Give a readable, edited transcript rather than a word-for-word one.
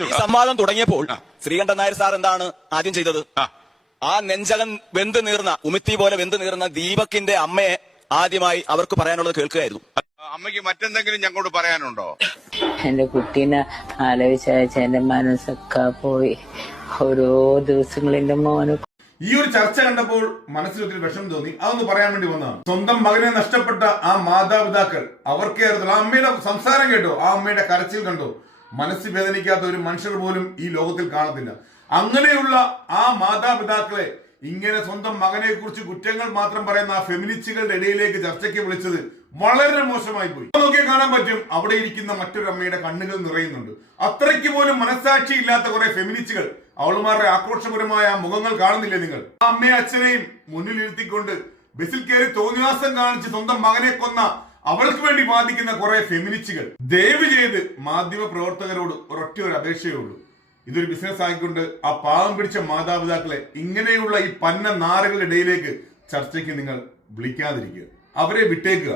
ഈ സംവാദം തുടങ്ങിയപ്പോൾ ശ്രീകണ്ഠൻ നായർ സാർ എന്താണ് ആദ്യം ചെയ്തത്? ആ നെഞ്ചകം വെന്ത് നീർന്ന ഉമിത്തി പോലെ വെന്ത് നീർന്ന ദീപകിന്റെ അമ്മയെ ആദ്യമായി അവർക്ക് പറയാനുള്ളത് കേൾക്കുകയായിരുന്നു. അമ്മയ്ക്ക് മറ്റെന്തെങ്കിലും ഞങ്ങളോട് പറയാനുണ്ടോ? എന്റെ കുട്ടീനെ ആലോചിച്ച എന്റെ മനസ്സൊക്കെ പോയി. ഓരോ ദിവസങ്ങളിന്റെ മോന് ഈ ഒരു ചർച്ച കണ്ടപ്പോൾ മനസ്സിൽ ഒത്തിരി വിഷമം തോന്നി. അതൊന്ന് പറയാൻ വേണ്ടി വന്നതാണ്. സ്വന്തം മകനെ നഷ്ടപ്പെട്ട ആ മാതാപിതാക്കൾ അവർക്ക് ആ അമ്മയുടെ സംസാരം കേട്ടോ, ആ അമ്മയുടെ കരച്ചിൽ കണ്ടോ, മനസ്സ് വേദനിക്കാത്ത ഒരു മനുഷ്യർ പോലും ഈ ലോകത്തിൽ കാണത്തില്ല. അങ്ങനെയുള്ള ആ മാതാപിതാക്കളെ ഇങ്ങനെ സ്വന്തം മകനെ കുറിച്ച് കുറ്റങ്ങൾ മാത്രം പറയുന്ന ആ ഫെമിനിസ്റ്റുകളുടെ ഇടയിലേക്ക് ചർച്ചയ്ക്ക് വിളിച്ചത് വളരെ മോശമായി പോയി. നോക്കിയാൽ കാണാൻ പറ്റും അവിടെ ഇരിക്കുന്ന മറ്റൊരു അമ്മയുടെ കണ്ണുകൾ നിറയുന്നുണ്ട്. അത്രയ്ക്ക് പോലും മനസാക്ഷി ഇല്ലാത്ത കുറെ ഫെമിനിസ്റ്റുകൾ അവളുമാരുടെ ആക്രോശപരമായ മുഖങ്ങൾ കാണുന്നില്ലേ നിങ്ങൾ? ആ അമ്മയെ അച്ഛനെയും മുന്നിലിരുത്തിക്കൊണ്ട് ബസിൽ കയറി തോന്നിവാസം കാണിച്ച് സ്വന്തം മകനെ കൊന്ന അവൾക്ക് വേണ്ടി വാദിക്കുന്ന കുറെ ഫെമിനിസ്റ്റുകൾ, ദയവ് ചെയ്ത് മാധ്യമ പ്രവർത്തകരോട് ഒരൊറ്റ ഒരു അപേക്ഷയേ ഉള്ളൂ. ഇതൊരു ബിസിനസ് ആയിക്കൊണ്ട് ആ പാവം പിടിച്ച മാതാപിതാക്കളെ ഇങ്ങനെയുള്ള ഈ പന്ന നാറുകളുടെ ഇടയിലേക്ക് ചർച്ചയ്ക്ക് നിങ്ങൾ വിളിക്കാതിരിക്കുക, അവരെ വിട്ടേക്കുക.